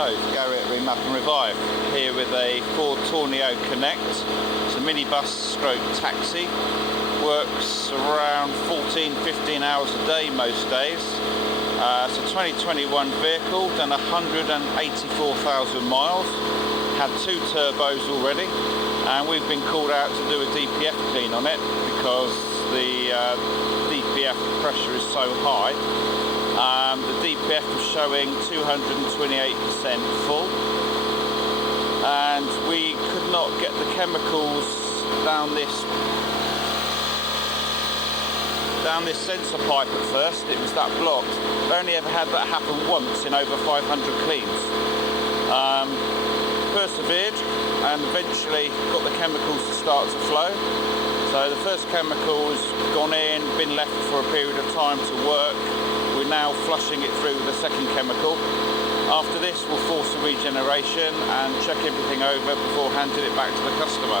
Hello, Gary at Remap and Revive, here with a Ford Tourneo Connect. It's a minibus stroke taxi, works around 14-15 hours a day most days. It's a 2021 vehicle, done 184,000 miles, had 2 turbos already, and we've been called out to do a DPF clean on it because the DPF pressure is so high. The DPF was showing 228% full, and we could not get the chemicals down this sensor pipe at first. It was that blocked. We only ever had that happen once in over 500 cleans. Persevered and eventually got the chemicals to start to flow. So the first chemical has gone in, been left for a period of time to work. We're now flushing it through with the second chemical. After this, we'll force a regeneration and check everything over before handing it back to the customer.